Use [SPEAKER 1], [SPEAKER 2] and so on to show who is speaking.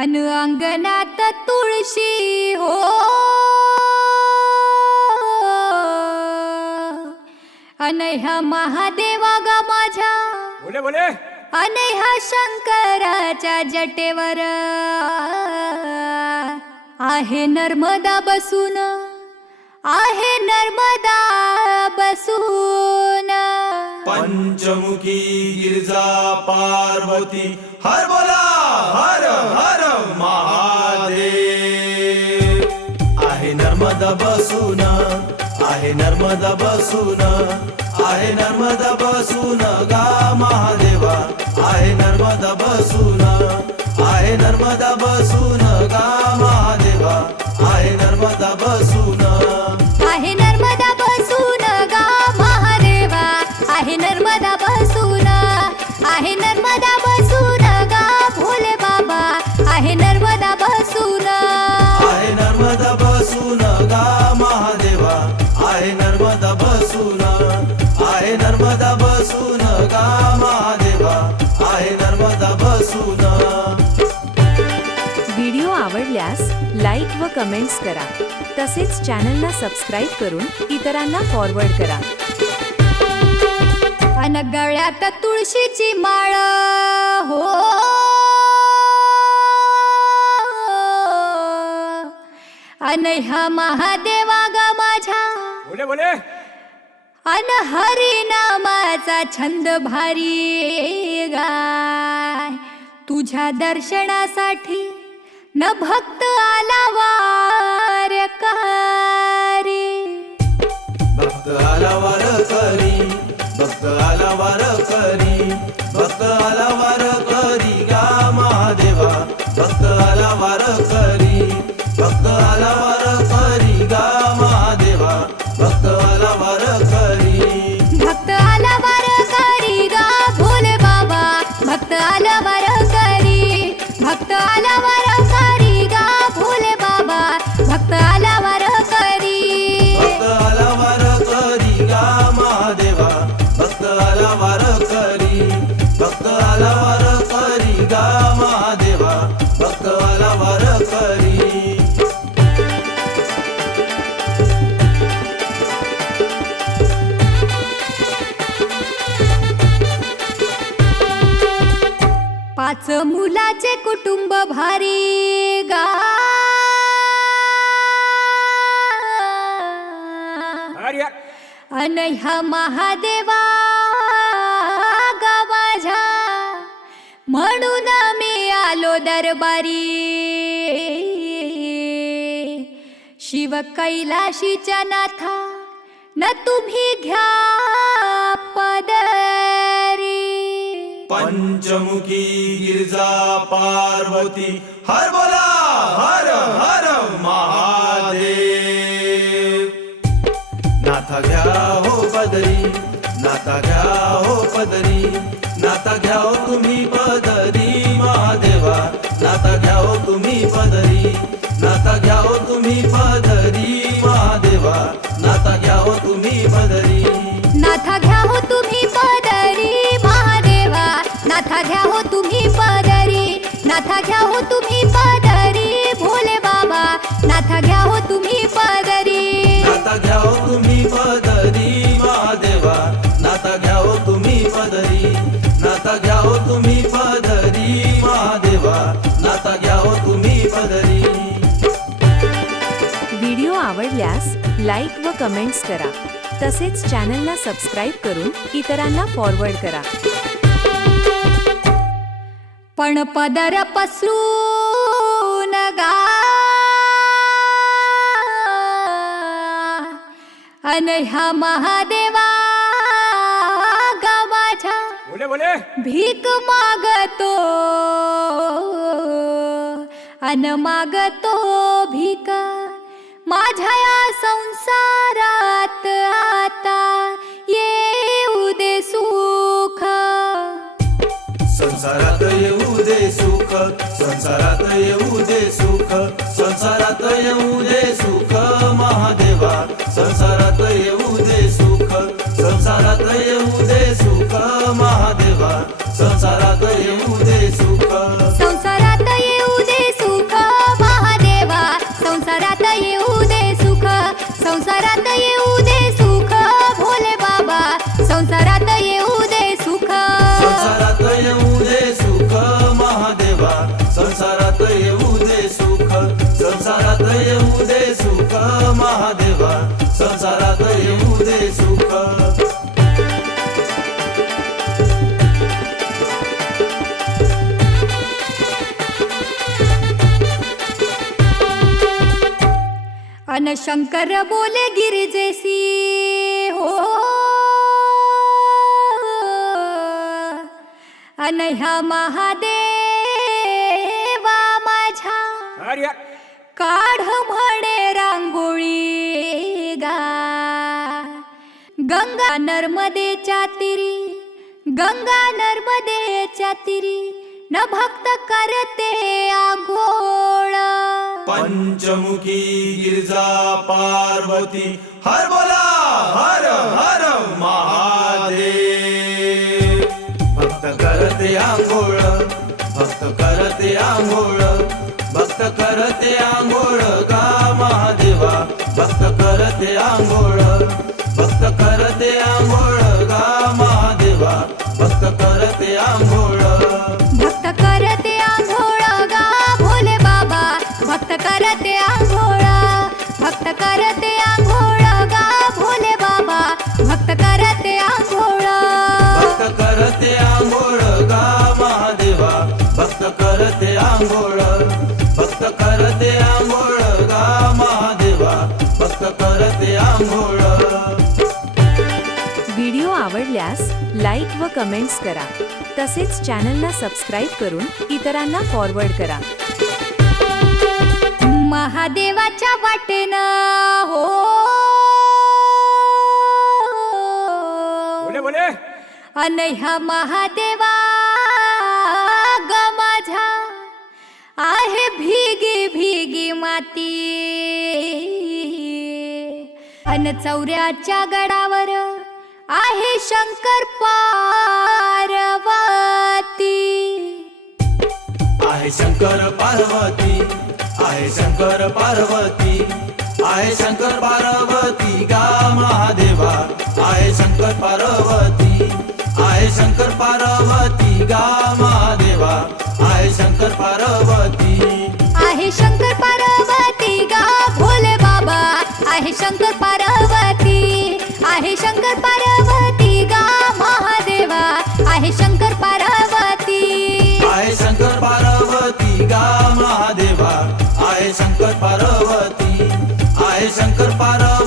[SPEAKER 1] अन अंगणात तुळशी हो. अन ह्या महादेवा ग माझ्या.
[SPEAKER 2] बोले बोले.
[SPEAKER 1] अन ह्या शंकराच्या जटेवर. आहे नर्मदा बसून आहे नर्मदा बसून.
[SPEAKER 3] पंचमुखी गिरजा पार्वती हर बोला हर हर महादेव. आहे नर्मदा बसून आहे नर्मदा बसून आहे नर्मदा बसून गा महादेवा. आहे नर्मदा बसून आहे नर्मदा बसून गा
[SPEAKER 4] महा कमेंट्स करा. तसेच चॅनलला सबस्क्राईब करून इतरांना फॉरवर्ड करा.
[SPEAKER 1] अन गळ्यात तुळशीची माळ हो. अन ह्या महादेवा गा माझ्या.
[SPEAKER 2] बोले बोले.
[SPEAKER 1] अन हरिनामाचा छंद भारी गाय. तुझ्या दर्शनासाठी न भक्त
[SPEAKER 3] वा
[SPEAKER 1] पाच मुलाचे कुटुंब भारी गा. अन ह्या महादेवा गा माझ्या. म्हणून मी आलो दरबारी. शिव कैलाशीच्या नाथा न तुम्ही घ्या पदरी.
[SPEAKER 3] पंचमुखी पार्वती हर बोला हर हर महादेव। नाथा घ्या हो पदरी नाथा घ्या हो पदरी नाथा घ्या हो तुम्ही पदरी महादेवा नाथा घ्या हो तुम्ही पदरी नाथा घ्या हो तुम्ही पदरी महादेवा नाथा घ्या हो तुम्ही पदरी।
[SPEAKER 1] नाथा घ्या हो तुम्ही पदरी. भोले बाबा नाथा घ्या हो तुम्ही पदरी.
[SPEAKER 3] नाता घ्या हो तुम्ही पदरी महादेवा. नाता घ्या हो तुम्ही पदरी. नाता घ्या हो तुम्ही पदरी महादेवा. नाता घ्या हो तुम्ही पदरी.
[SPEAKER 4] व्हिडिओ आवडल्यास लाईक व कमेंट्स करा. तसेच चॅनलला सबस्क्राईब करून इतरांना फॉरवर्ड करा.
[SPEAKER 1] पण पदर पसरून गा. अन ह्या महादेवा गा माझ्या
[SPEAKER 2] बोले बोले.
[SPEAKER 1] भीक मागतो. अन मागतो भीक माझ्या या संसारात आता.
[SPEAKER 3] संसारात येऊ दे सुख संसारात येऊ दे सुख संसारात येऊ दे सुख महादेवा. संसारात येऊ दे सुख संसारात येऊ दे सुख महादेवा. संसारात येऊ
[SPEAKER 1] अन शंकर बोले गिरिजेसी? हो अन ह्या महादेवा माझ्या। काढ म्हणे रांगोळी गा। गंगा नर्मदेच्या तिरी गंगा नर्मदेच्या तिरी न भक्त करते आंघोळ
[SPEAKER 3] पंचमुखी गिरजा पार्वती हर बोला हर हर महादेव। भक्त करते आंघोळ भक्त करते आंघोळ भक्त करते आंघोळ करते आंघोळ. भक्त करते आंघोळ. गा
[SPEAKER 1] भोले बाबा. भक्त करते आंघोळ. भक्त करते आंघोळ. गा
[SPEAKER 3] महादेवा. भक्त करते आंघोळ. भक्त करते आंघोळ. गा महादेवा. भक्त करते आंघोळ.
[SPEAKER 4] व्हिडिओ आवडल्यास लाईक व कमेंट्स करा. तसेच चॅनलला सबस्क्राईब करून इतरांना फॉरवर्ड करा.
[SPEAKER 1] महादेवाच्या वाटेनं. हो.
[SPEAKER 2] बोले बोले.
[SPEAKER 1] अन ह्या महादेवा ग माझ्या आहे भिगी भिगी माती. अन चौऱ्याच्या गडावर आहे शंकर पार्वती.
[SPEAKER 3] आहे शंकर पार्वती. आहे शंकर पार्वती आहे शंकर पार्वती गा महादेवा. आहे शंकर पार्वती आहे शंकर पार्वती गा महादेवा. आहे शंकर पार्वती.
[SPEAKER 1] आहे शंकर पार्वती गा भोले बाबा. आहे शंकर पार्वती आहे शंकर i don't parou.